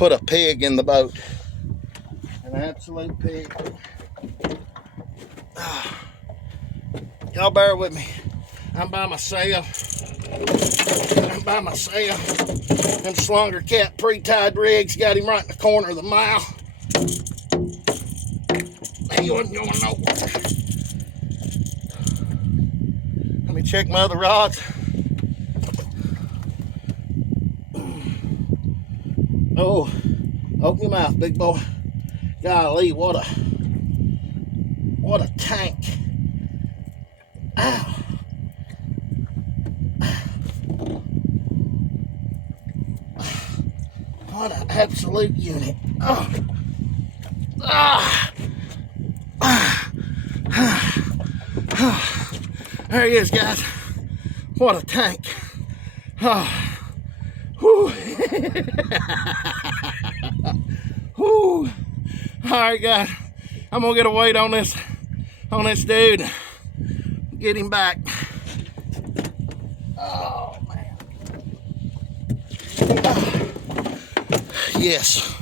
put a pig in the boat. An absolute pig. Y'all bear with me. I'm by myself. Them Slunger Cat pre-tied rigs got him right in the corner of the mile. He wasn't going nowhere. Let me check my other rods. Oh, open your mouth, big boy. Golly, what a tank. Ow. What an absolute unit. Oh. There he is, guys. What a tank. Oh. Whew. Whew. All right, guys. I'm gonna get a weight on this dude. Get him back. Oh man. Yes.